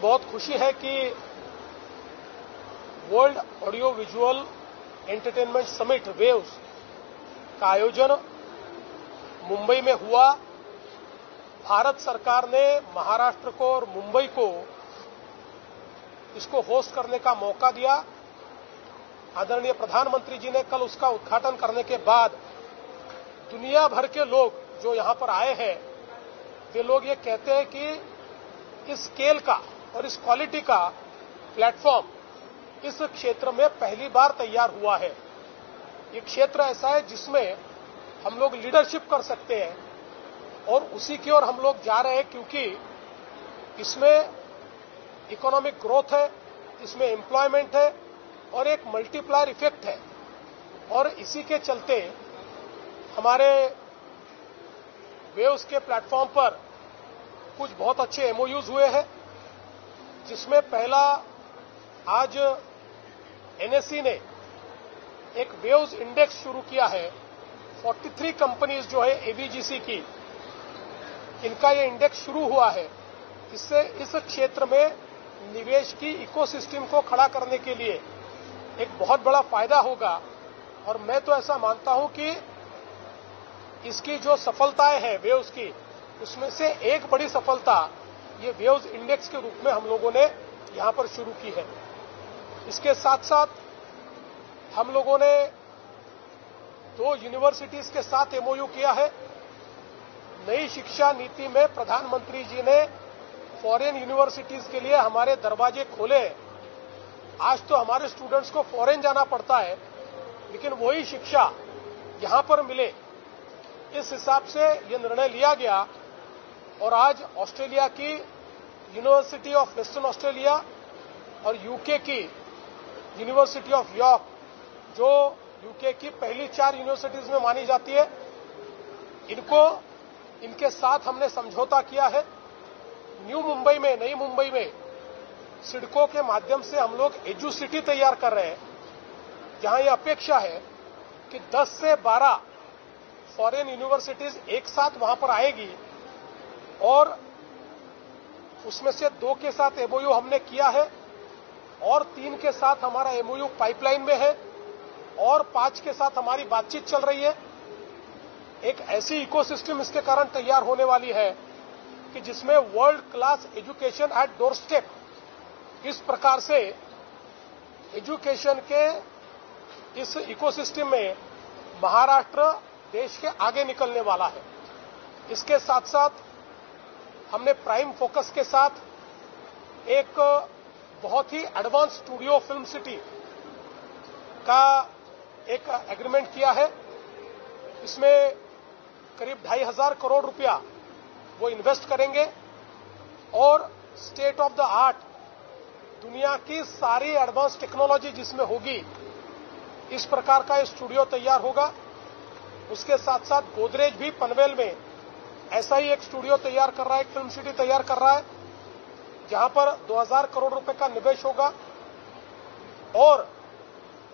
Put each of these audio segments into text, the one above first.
बहुत खुशी है कि world audio visual entertainment summit waves का आयोजन मुंबई में हुआ। भारत सरकार ने महाराष्ट्र को और मुंबई को इसको होस्ट करने का मौका दिया। आदरणीय प्रधानमंत्री जी ने कल उसका उद्घाटन करने के बाद दुनिया भर के लोग जो यहां पर आए हैं, वे लोग ये कहते हैं कि इस स्केल का और इस क्वालिटी का प्लेटफॉर्म इस क्षेत्र में पहली बार तैयार हुआ है। ये क्षेत्र ऐसा है जिसमें हम लोग लीडरशिप कर सकते हैं और उसी की ओर हम लोग जा रहे हैं, क्योंकि इसमें इकोनॉमिक ग्रोथ है, इसमें एम्प्लॉयमेंट है और एक मल्टीप्लायर इफेक्ट है। और इसी के चलते हमारे वेव्स के प्लेटफॉर्म पर कुछ बहुत अच्छे एमओयूज हुए हैं, जिसमें पहला आज एनएससी ने एक वेव्स इंडेक्स शुरू किया है। 43 कंपनीज जो है एबीजीसी की, इनका ये इंडेक्स शुरू हुआ है। इससे इस क्षेत्र में निवेश की इकोसिस्टम को खड़ा करने के लिए एक बहुत बड़ा फायदा होगा। और मैं तो ऐसा मानता हूं कि इसकी जो सफलताएं हैं वेव्स की, उसमें से एक बड़ी सफलता ये वेव्स इंडेक्स के रूप में हम लोगों ने यहां पर शुरू की है। इसके साथ साथ हम लोगों ने 2 यूनिवर्सिटीज के साथ एमओयू किया है। नई शिक्षा नीति में प्रधानमंत्री जी ने फॉरेन यूनिवर्सिटीज के लिए हमारे दरवाजे खोले। आज तो हमारे स्टूडेंट्स को फॉरेन जाना पड़ता है, लेकिन वही शिक्षा यहां पर मिले, इस हिसाब से यह निर्णय लिया गया। और आज ऑस्ट्रेलिया की यूनिवर्सिटी ऑफ वेस्टर्न ऑस्ट्रेलिया और यूके की यूनिवर्सिटी ऑफ यॉर्क, जो यूके की पहली 4 यूनिवर्सिटीज में मानी जाती है, इनके साथ हमने समझौता किया है। न्यू मुंबई में, नई मुंबई में सिडको के माध्यम से हम लोग एजू सिटी तैयार कर रहे हैं, जहां यह अपेक्षा है कि 10 से 12 फॉरेन यूनिवर्सिटीज एक साथ वहां पर आएगी। और उसमें से 2 के साथ एमओयू हमने किया है और 3 के साथ हमारा एमओयू पाइपलाइन में है और 5 के साथ हमारी बातचीत चल रही है। एक ऐसी इकोसिस्टम इसके कारण तैयार होने वाली है कि जिसमें world class education at doorstep, इस प्रकार से एजुकेशन के इस इकोसिस्टम में महाराष्ट्र देश के आगे निकलने वाला है। इसके साथ साथ हमने प्राइम फोकस के साथ एक बहुत ही एडवांस स्टूडियो फिल्म सिटी का एक एग्रीमेंट किया है। इसमें करीब 2,500 करोड़ रुपया वो इन्वेस्ट करेंगे और स्टेट ऑफ द आर्ट दुनिया की सारी एडवांस टेक्नोलॉजी जिसमें होगी, इस प्रकार का स्टूडियो तैयार होगा। उसके साथ साथ गोदरेज भी पनवेल में ऐसा ही एक स्टूडियो तैयार कर रहा है, एक फिल्म सिटी तैयार कर रहा है, जहां पर 2,000 करोड़ रुपए का निवेश होगा। और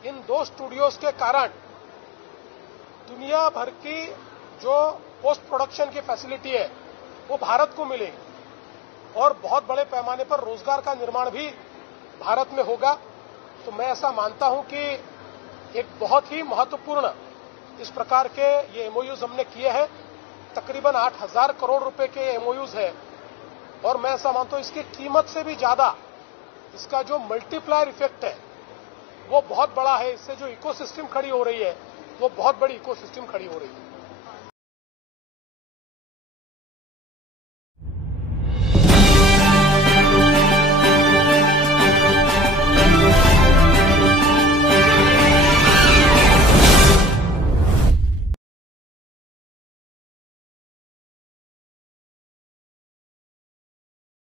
इन 2 स्टूडियोज के कारण दुनिया भर की जो पोस्ट प्रोडक्शन की फैसिलिटी है वो भारत को मिलेगी और बहुत बड़े पैमाने पर रोजगार का निर्माण भी भारत में होगा। तो मैं ऐसा मानता हूं कि एक बहुत ही महत्वपूर्ण इस प्रकार के ये एमओयूज हमने किए हैं। तकरीबन 8,000 करोड़ रुपए के एमओयूज है और मैं ऐसा मानता हूं इसकी कीमत से भी ज्यादा इसका जो मल्टीप्लायर इफेक्ट है वो बहुत बड़ा है। इससे जो इकोसिस्टम खड़ी हो रही है वो बहुत बड़ी इकोसिस्टम खड़ी हो रही है।